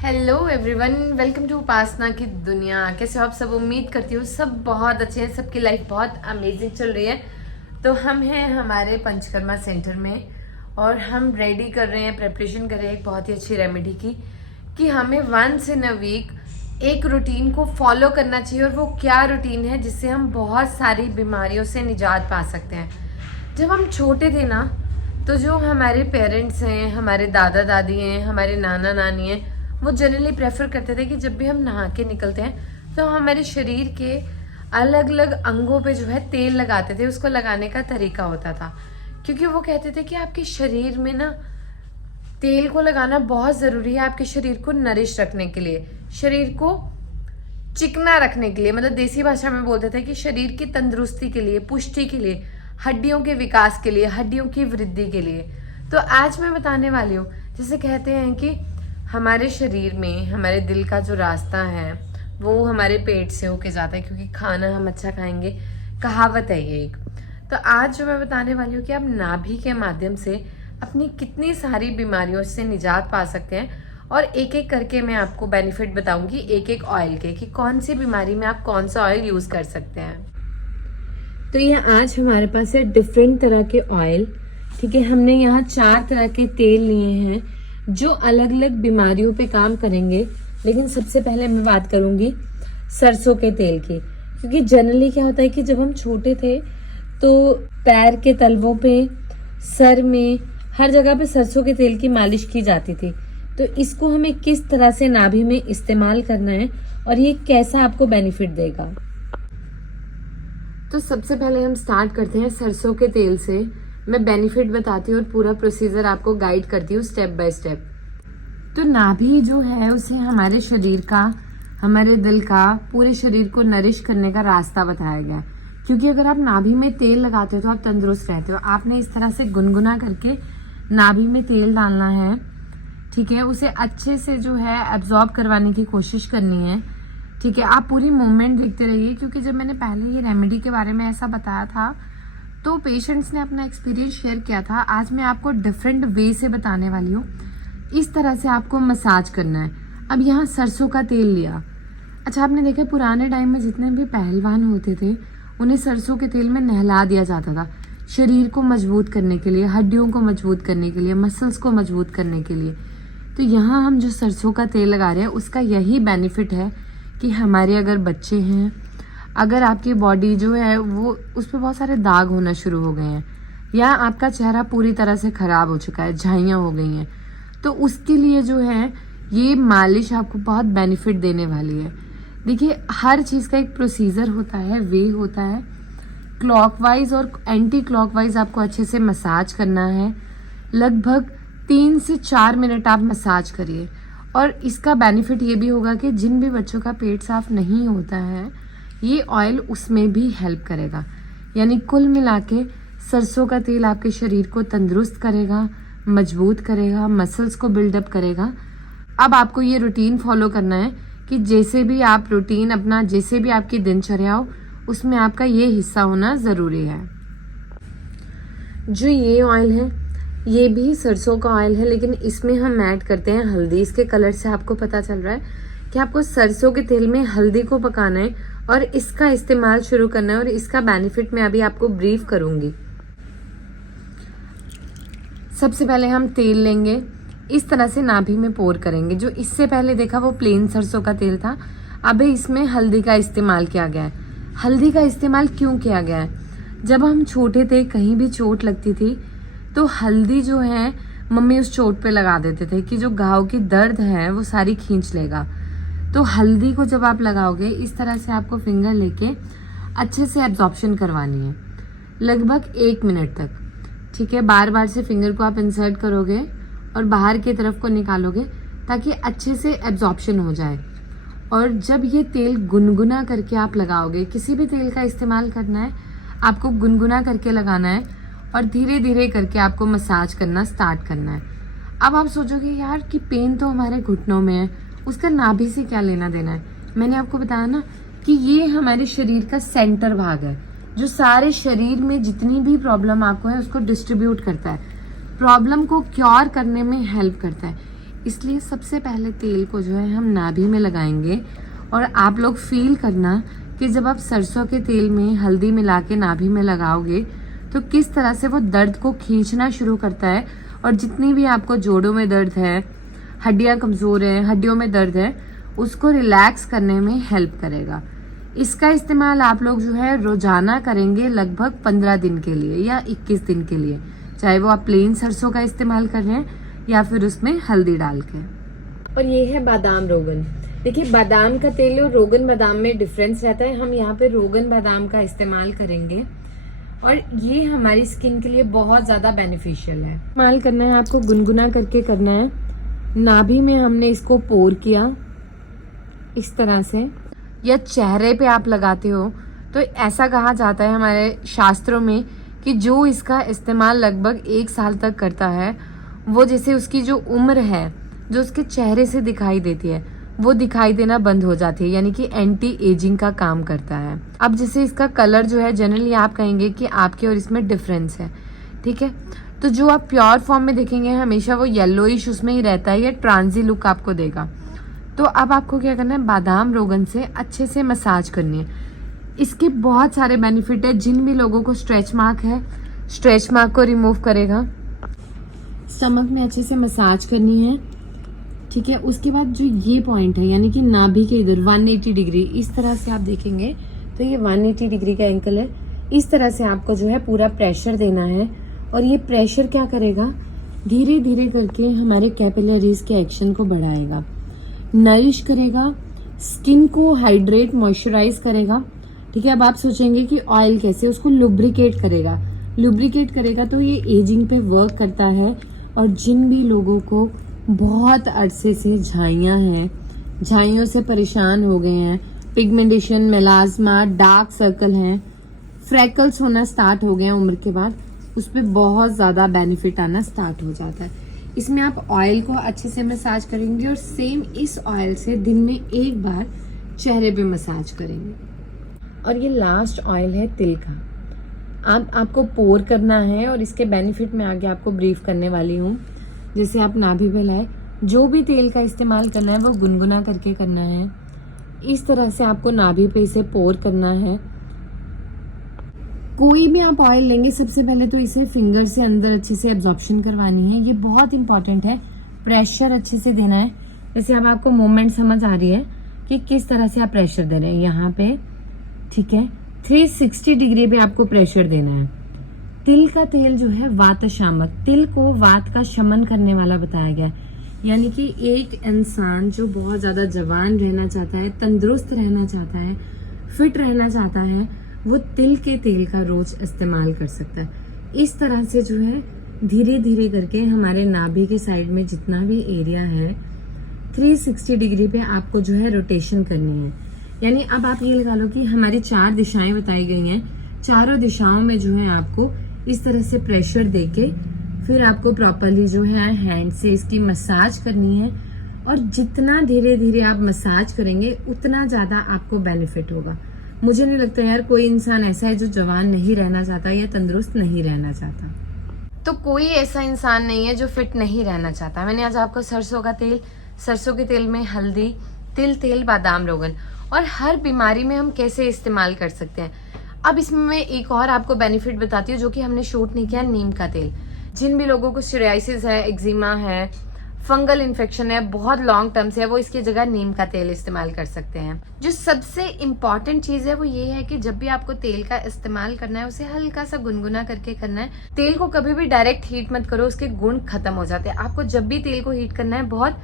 Hello everyone, welcome to उपासना की दुनिया। कैसे हो आप सब? उम्मीद करती हूँ सब बहुत अच्छे हैं, सबकी लाइफ बहुत अमेजिंग चल रही है। तो हम हैं हमारे पंचकर्मा सेंटर में और हम रेडी कर रहे हैं, प्रेपरेशन कर रहे हैं एक बहुत ही अच्छी रेमेडी की कि हमें वंस इन अ वीक एक रूटीन को फॉलो करना चाहिए। और वो क्या रूटीन है जिससे हम बहुत सारी बीमारियों से निजात पा सकते हैं। जब हम छोटे थे ना, तो जो हमारे पेरेंट्स हैं, हमारे दादा दादी हैं, हमारे नाना नानी हैं, वो जनरली प्रेफर करते थे कि जब भी हम नहा के निकलते हैं तो हमारे शरीर के अलग अलग अंगों पे जो है तेल लगाते थे। उसको लगाने का तरीका होता था, क्योंकि वो कहते थे कि आपके शरीर में ना तेल को लगाना बहुत ज़रूरी है आपके शरीर को नरिश रखने के लिए, शरीर को चिकना रखने के लिए। मतलब देसी भाषा में बोलते थे कि शरीर की तंदुरुस्ती के लिए, पुष्टि के लिए, हड्डियों के विकास के लिए, हड्डियों की वृद्धि के लिए। तो आज मैं बताने वाली हूँ, जैसे कहते हैं कि हमारे शरीर में हमारे दिल का जो रास्ता है वो हमारे पेट से होके जाता है, क्योंकि खाना हम अच्छा खाएंगे, कहावत है ये एक। तो आज जो मैं बताने वाली हूँ कि आप नाभि के माध्यम से अपनी कितनी सारी बीमारियों से निजात पा सकते हैं, और एक एक करके मैं आपको बेनिफिट बताऊंगी एक एक ऑयल के, कि कौन सी बीमारी में आप कौन सा ऑयल यूज कर सकते हैं। तो ये आज हमारे पास है डिफरेंट तरह के ऑयल। ठीक है, हमने यहाँ 4 तरह के तेल लिए हैं जो अलग अलग बीमारियों पे काम करेंगे। लेकिन सबसे पहले मैं बात करूंगी सरसों के तेल की, क्योंकि जनरली क्या होता है कि जब हम छोटे थे तो पैर के तलवों पे, सर में, हर जगह पे सरसों के तेल की मालिश की जाती थी। तो इसको हमें किस तरह से नाभि में इस्तेमाल करना है और ये कैसा आपको बेनिफिट देगा। तो सबसे पहले हम स्टार्ट करते हैं सरसों के तेल से। मैं बेनिफिट बताती हूँ और पूरा प्रोसीजर आपको गाइड करती हूँ स्टेप बाय स्टेप। तो नाभि जो है उसे हमारे शरीर का, हमारे दिल का, पूरे शरीर को नरिश करने का रास्ता बताया गया है। क्योंकि अगर आप नाभि में तेल लगाते हो तो आप तंदुरुस्त रहते हो। आपने इस तरह से गुनगुना करके नाभि में तेल डालना है। ठीक है, उसे अच्छे से जो है एब्जॉर्ब करवाने की कोशिश करनी है। ठीक है, आप पूरी मूवमेंट देखते रहिए, क्योंकि जब मैंने पहले ये रेमेडी के बारे में ऐसा बताया था तो पेशेंट्स ने अपना एक्सपीरियंस शेयर किया था। आज मैं आपको डिफरेंट वे से बताने वाली हूँ। इस तरह से आपको मसाज करना है। अब यहाँ सरसों का तेल लिया। अच्छा, आपने देखा पुराने टाइम में जितने भी पहलवान होते थे उन्हें सरसों के तेल में नहला दिया जाता था, शरीर को मजबूत करने के लिए, हड्डियों को मजबूत करने के लिए, मसल्स को मजबूत करने के लिए। तो यहाँ हम जो सरसों का तेल लगा रहे हैं उसका यही बेनिफिट है कि हमारे अगर बच्चे हैं, अगर आपकी बॉडी जो है वो उस पर बहुत सारे दाग होना शुरू हो गए हैं, या आपका चेहरा पूरी तरह से खराब हो चुका है, झाइयाँ हो गई हैं, तो उसके लिए जो है ये मालिश आपको बहुत बेनिफिट देने वाली है। देखिए, हर चीज़ का एक प्रोसीजर होता है, वे होता है। क्लॉकवाइज और एंटी क्लॉकवाइज आपको अच्छे से मसाज करना है। लगभग 3 से 4 मिनट आप मसाज करिए। और इसका बेनिफिट ये भी होगा कि जिन भी बच्चों का पेट साफ नहीं होता है, ये ऑयल उसमें भी हेल्प करेगा। यानी कुल मिला के सरसों का तेल आपके शरीर को तंदुरुस्त करेगा, मजबूत करेगा, मसल्स को बिल्डअप करेगा। अब आपको ये रूटीन फॉलो करना है कि जैसे भी आप रूटीन अपना, जैसे भी आपकी दिनचर्या हो, उसमें आपका ये हिस्सा होना ज़रूरी है। जो ये ऑयल है ये भी सरसों का ऑयल है, लेकिन इसमें हम ऐड करते हैं हल्दी। इसके कलर से आपको पता चल रहा है कि आपको सरसों के तेल में हल्दी को पकाना है और इसका इस्तेमाल शुरू करना है। और इसका बेनिफिट मैं अभी आपको ब्रीफ करूंगी। सबसे पहले हम तेल लेंगे, इस तरह से नाभि में पोर करेंगे। जो इससे पहले देखा वो प्लेन सरसों का तेल था, अब इसमें हल्दी का इस्तेमाल किया गया है। हल्दी का इस्तेमाल क्यों किया गया है? जब हम छोटे थे, कहीं भी चोट लगती थी तो हल्दी जो है मम्मी उस चोट पे लगा देते थे कि जो घाव की दर्द है वो सारी खींच लेगा। तो हल्दी को जब आप लगाओगे, इस तरह से आपको फिंगर लेके अच्छे से एब्जॉर्प्शन करवानी है, लगभग 1 मिनट तक। ठीक है, बार बार से फिंगर को आप इंसर्ट करोगे और बाहर की तरफ को निकालोगे ताकि अच्छे से एब्जॉर्प्शन हो जाए। और जब ये तेल गुनगुना करके आप लगाओगे, किसी भी तेल का इस्तेमाल करना है, आपको गुनगुना करके लगाना है और धीरे धीरे करके आपको मसाज करना स्टार्ट करना है। अब आप सोचोगे यार कि पेन तो हमारे घुटनों में है, उसका नाभि से क्या लेना देना है। मैंने आपको बताया ना कि ये हमारे शरीर का सेंटर भाग है, जो सारे शरीर में जितनी भी प्रॉब्लम आपको है उसको डिस्ट्रीब्यूट करता है, प्रॉब्लम को क्योर करने में हेल्प करता है। इसलिए सबसे पहले तेल को जो है हम नाभि में लगाएंगे। और आप लोग फील करना कि जब आप सरसों के तेल में हल्दी मिला के नाभि में लगाओगे तो किस तरह से वो दर्द को खींचना शुरू करता है, और जितनी भी आपको जोड़ों में दर्द है, हड्डियां कमज़ोर हैं, हड्डियों में दर्द है, उसको रिलैक्स करने में हेल्प करेगा। इसका इस्तेमाल आप लोग जो है रोजाना करेंगे लगभग 15 दिन के लिए या 21 दिन के लिए, चाहे वो आप प्लेन सरसों का इस्तेमाल कर रहे हैं या फिर उसमें हल्दी डाल के। और ये है बादाम रोगन। देखिए बादाम का तेल और रोगन बादाम में डिफरेंस रहता है। हम यहाँ पे रोगन बादाम का इस्तेमाल करेंगे और ये हमारी स्किन के लिए बहुत ज्यादा बेनिफिशियल है। इस्तेमाल करना है आपको गुनगुना करके करना है। नाभि में हमने इसको पोर किया इस तरह से, या चेहरे पे आप लगाते हो तो ऐसा कहा जाता है हमारे शास्त्रों में कि जो इसका इस्तेमाल लगभग 1 साल तक करता है वो जैसे उसकी जो उम्र है जो उसके चेहरे से दिखाई देती है वो दिखाई देना बंद हो जाती है, यानी कि एंटी एजिंग का काम करता है। अब जैसे इसका कलर जो है जनरली आप कहेंगे कि आपके और इसमें डिफरेंस है, ठीक है। तो जो आप प्योर फॉर्म में देखेंगे हमेशा वो येलोइश उसमें ही रहता है, या ट्रांजी लुक आपको देगा। तो अब आपको क्या करना है, बादाम रोगन से अच्छे से मसाज करनी है। इसके बहुत सारे बेनिफिट है। जिन भी लोगों को स्ट्रेच मार्क है, स्ट्रेच मार्क को रिमूव करेगा। स्टमक में अच्छे से मसाज करनी है, ठीक है। उसके बाद जो ये पॉइंट है यानी कि नाभि के इधर 180 डिग्री, इस तरह से आप देखेंगे तो ये 180 डिग्री का एंकल है। इस तरह से आपको जो है पूरा प्रेशर देना है, और ये प्रेशर क्या करेगा, धीरे धीरे करके हमारे कैपिलरीज के एक्शन को बढ़ाएगा, नरिश करेगा, स्किन को हाइड्रेट मॉइस्चराइज करेगा, ठीक है। अब आप सोचेंगे कि ऑयल कैसे, उसको लुब्रिकेट करेगा। लुब्रिकेट करेगा तो ये एजिंग पे वर्क करता है। और जिन भी लोगों को बहुत अरसे से झाइयाँ हैं, झाइयों से परेशान हो गए हैं, पिगमेंटेशन, मेलाज्मा, डार्क सर्कल हैं, फ्रैकल्स होना स्टार्ट हो गए हैं उम्र के बाद, उस पर बहुत ज़्यादा बेनिफिट आना स्टार्ट हो जाता है। इसमें आप ऑयल को अच्छे से मसाज करेंगे और सेम इस ऑयल से दिन में 1 बार चेहरे पे मसाज करेंगे। और ये लास्ट ऑयल है तिल का। आपको पोर करना है और इसके बेनिफिट मैं आगे आपको ब्रीफ करने वाली हूँ। जैसे आप नाभि पे लाए, जो भी तेल का इस्तेमाल करना है वो गुनगुना करके करना है। इस तरह से आपको नाभि पे इसे पोर करना है। कोई भी आप ऑयल लेंगे सबसे पहले तो इसे फिंगर से अंदर अच्छे से एब्जॉर्प्शन करवानी है। ये बहुत इंपॉर्टेंट है, प्रेशर अच्छे से देना है। जैसे अब आपको मूवमेंट समझ आ रही है कि किस तरह से आप प्रेशर दे रहे हैं यहाँ पे, ठीक है। 360 डिग्री पे आपको प्रेशर देना है। तिल का तेल जो है वात शामक, तिल को वात का शमन करने वाला बताया गया, यानी कि एक इंसान जो बहुत ज्यादा जवान रहना चाहता है, तंदुरुस्त रहना चाहता है, फिट रहना चाहता है, वो तिल के तेल का रोज इस्तेमाल कर सकता है। इस तरह से जो है धीरे धीरे करके हमारे नाभि के साइड में जितना भी एरिया है 360 डिग्री पे आपको जो है रोटेशन करनी है। यानी अब आप ये लगा लो कि हमारी 4 दिशाएं बताई गई हैं, चारों दिशाओं में जो है आपको इस तरह से प्रेशर देके फिर आपको प्रॉपरली जो है हैंड से इसकी मसाज करनी है। और जितना धीरे धीरे आप मसाज करेंगे उतना ज्यादा आपको बेनिफिट होगा। मुझे नहीं लगता यार कोई इंसान ऐसा है जो जवान नहीं रहना चाहता या तंदुरुस्त नहीं रहना चाहता। तो कोई ऐसा इंसान नहीं है जो फिट नहीं रहना चाहता। मैंने आज आपको सरसों का तेल, सरसों के तेल में हल्दी, तिल तेल, बादाम रोगन और हर बीमारी में हम कैसे इस्तेमाल कर सकते हैं। अब इसमें मैं एक और आपको बेनिफिट बताती हूँ जो कि हमने शूट नहीं किया, नीम का तेल। जिन भी लोगों को सोरियासिस है, एक्जिमा है, फंगल इन्फेक्शन है, बहुत लॉन्ग टर्म से है, वो इसकी जगह नीम का तेल इस्तेमाल कर सकते हैं। जो सबसे इम्पॉर्टेंट चीज है वो ये है कि जब भी आपको तेल का इस्तेमाल करना है उसे हल्का सा गुनगुना करके करना है। तेल को कभी भी डायरेक्ट हीट मत करो, उसके गुण खत्म हो जाते हैं। आपको जब भी तेल को हीट करना है, बहुत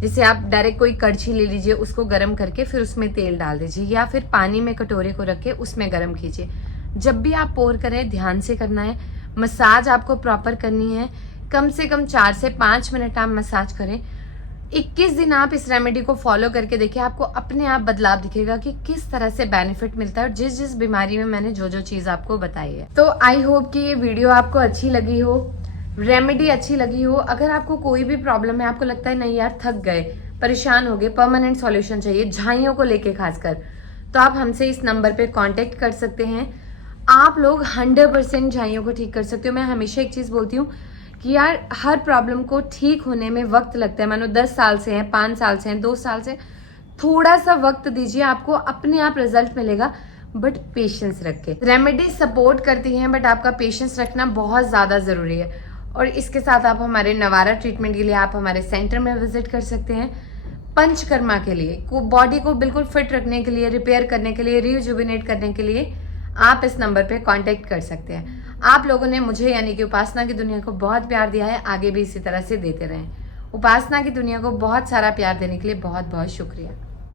जैसे आप डायरेक्ट कोई कड़छी ले लीजिए, उसको गर्म करके फिर उसमें तेल डाल दीजिए, या फिर पानी में कटोरे को रख के उसमें गर्म कीजिए। जब भी आप पोर करें ध्यान से करना है। मसाज आपको प्रॉपर करनी है, कम से कम 4 से 5 मिनट आप मसाज करें। 21 दिन आप इस रेमेडी को फॉलो करके देखिए, आपको अपने आप बदलाव दिखेगा कि किस तरह से बेनिफिट मिलता है और जिस जिस बीमारी में मैंने जो जो चीज आपको बताई है। तो आई होप कि ये वीडियो आपको अच्छी लगी हो, रेमेडी अच्छी लगी हो। अगर आपको कोई भी प्रॉब्लम है, आपको लगता है नहीं यार थक गए, परेशान हो गए, परमानेंट सॉल्यूशन चाहिए झाइयों को लेके खासकर, तो आप हमसे इस नंबर पे कांटेक्ट कर सकते हैं। आप लोग 100% झाइयों को ठीक कर सकते हो। मैं हमेशा एक चीज बोलती हूँ कि यार हर प्रॉब्लम को ठीक होने में वक्त लगता है। मानो 10 साल से है, 5 साल से है, 2 साल से, थोड़ा सा वक्त दीजिए, आपको अपने आप रिजल्ट मिलेगा, बट पेशेंस रख के। रेमेडी सपोर्ट करती हैं, बट आपका पेशेंस रखना बहुत ज़्यादा ज़रूरी है। और इसके साथ आप हमारे नवारा ट्रीटमेंट के लिए आप हमारे सेंटर में विजिट कर सकते हैं। पंचकर्मा के लिए, बॉडी को बिल्कुल फिट रखने के लिए, रिपेयर करने के लिए, रिजुविनेट करने के लिए आप इस नंबर पे कांटेक्ट कर सकते हैं। आप लोगों ने मुझे यानी कि उपासना की दुनिया को बहुत प्यार दिया है, आगे भी इसी तरह से देते रहें। उपासना की दुनिया को बहुत सारा प्यार देने के लिए बहुत बहुत शुक्रिया।